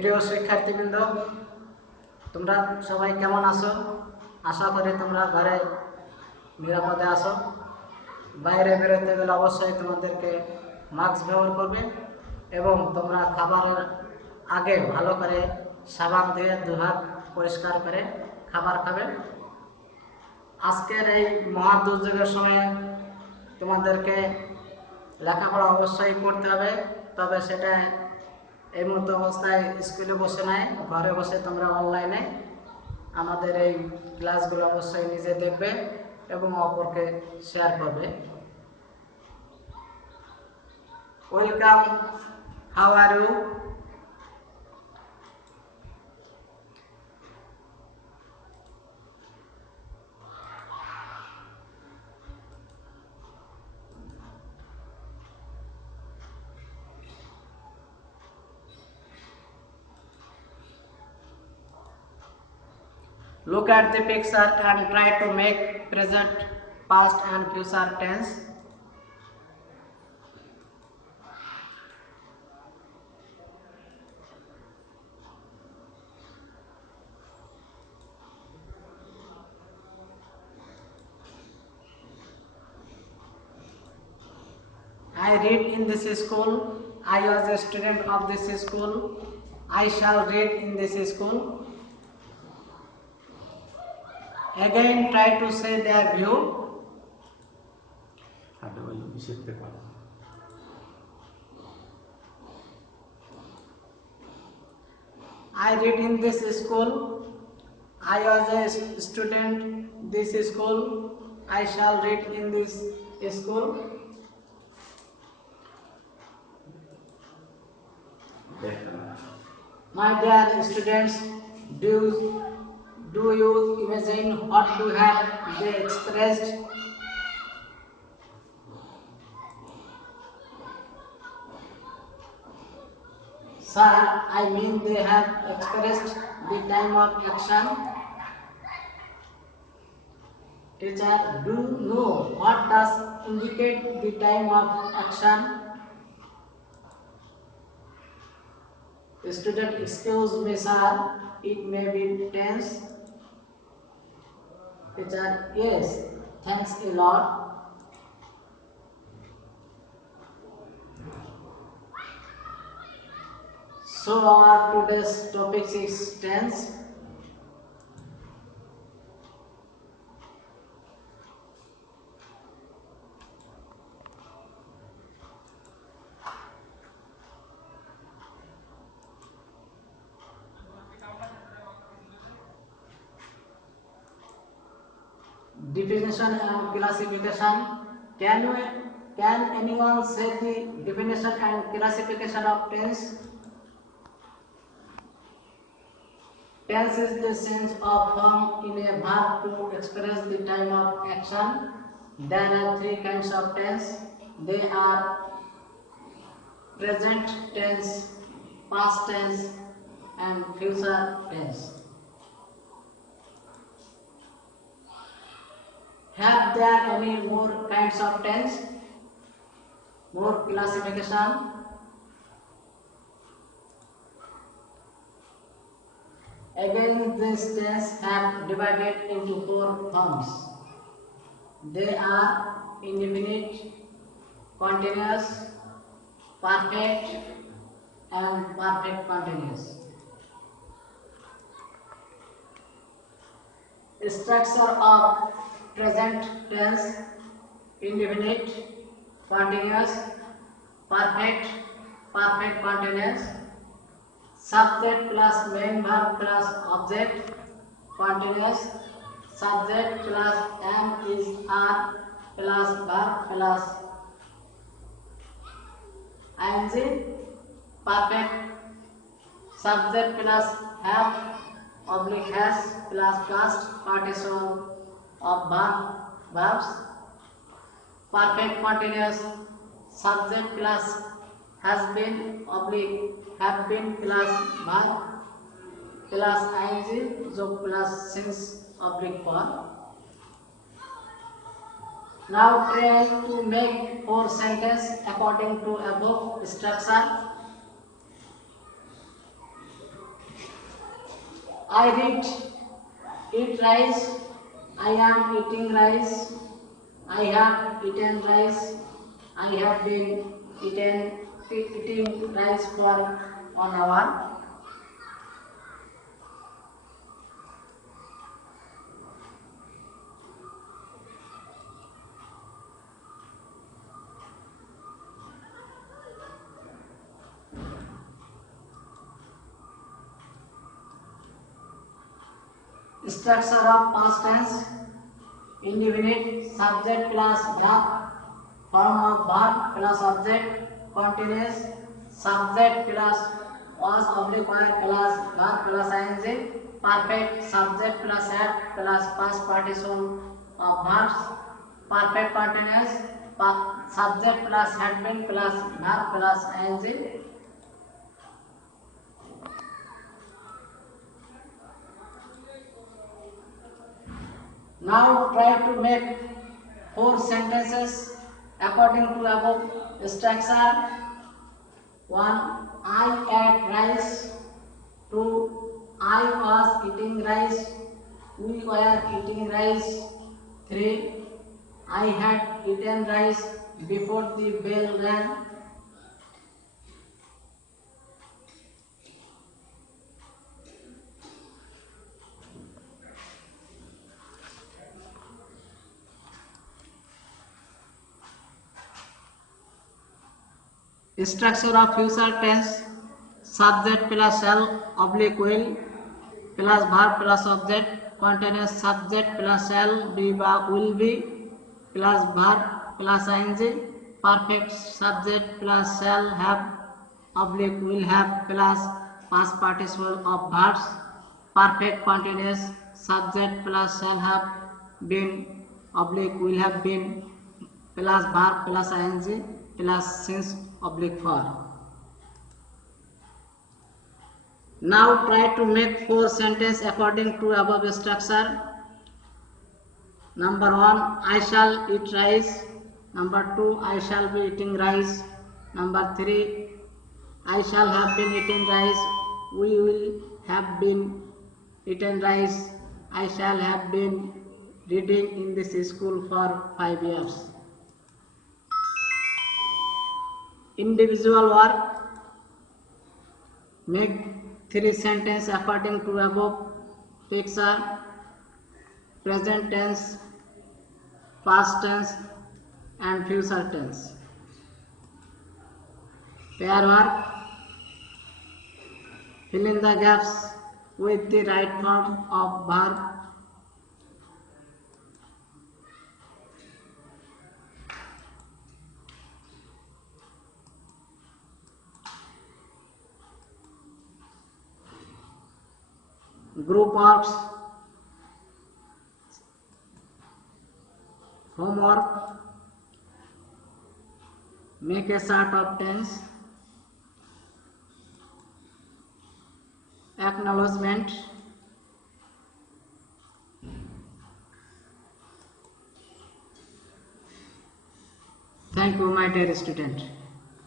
প্রিয় শিক্ষার্থীবৃন্দ, তোমরা সবাই কেমন আছো? আশা করি তোমরা ঘরে নিরাপদে আছো। বাইরে বেরোতে গেলে অবশ্যই তোমাদেরকে মাস্ক ব্যবহার করবে এবং তোমরা খাবারের আগে ভালো করে সাবান দিয়ে দুহাত পরিষ্কার করে খাবার খাবে। আজকের এই মহা দুর্যোগের সময়ে তোমাদেরকে লেখাপড়া অবশ্যই করতে হবে, তবে সেটা এই মুহূর্তে অবস্থায় স্কুলে বসে নাই, ঘরে বসে তোমরা অনলাইনে আমাদের এই ক্লাসগুলো অবশ্যই নিজে দেখবে এবং অপরকে শেয়ার করবে। Welcome, how are you? Look at the picture and try to make present, past and future tense. I read in this school. I was a student of this school. I shall read in this school. Again, try to say their view. I read in this school. I was a student this school. I shall read in this school. My dear students, do you imagine what do have they expressed? Sir, I mean they have expressed the time of action. Teacher, do you know what does indicate the time of action? Student, excuse me sir, it may be tense. Teacher, yes, thanks a lot. So our today's topic is tense. Definition and classification. Can anyone say the definition and classification of tense? Tense is the sense of form in a verb to express the time of action. There are three kinds of tense. They are present tense, past tense, and future tense. Have there any more kinds of tense? More classification? Again, these tense have divided into four forms. They are indefinite, continuous, perfect, and perfect continuous. Structure of present tense: indefinite, continuous, perfect, perfect continuous. Subject plus main verb plus object, continuous. Subject plus am is are plus verb plus ing, perfect. Subject plus have oblique has plus past participle of verbs. Perfect continuous. Subject plus has been oblique have been plus verb plus ing जो plus since oblique form. Now try to make 4 sentences according to above structure. I read, eat rice. I am eating rice. I have eaten rice. I have been eating rice for 1 hour. Structure of past tense: indefinite, subject plus verb, form of verb plus object, continuous, subject plus was oblique were plus verb plus ing, perfect, subject plus had plus past participle of verbs, perfect continuous, subject plus had been plus verb plus ing. Now try to make 4 sentences according to above structure. 1. I ate rice. 2. I was eating rice. We were eating rice. 3. I had eaten rice before the bell rang. Structure of future tense: subject plus shall oblique will plus verb plus object, continuous, subject plus shall be will be plus verb plus ing, perfect, subject plus shall have oblique will have plus past participle of verbs, perfect continuous, subject plus shall have been oblique will have been plus verb plus ing plus since oblique for. Now try to make 4 sentences according to above structure. Number 1, I shall eat rice. Number 2, I shall be eating rice. Number 3, I shall have been eating rice. We will have been eaten rice. I shall have been reading in this school for 5 years. Individual work: make 3 sentences according to above picture: present tense, past tense and future tense. Pair work: fill in the gaps with the right form of verb. Group works: homework, make a chart of tense, acknowledgement. Thank you, my dear student.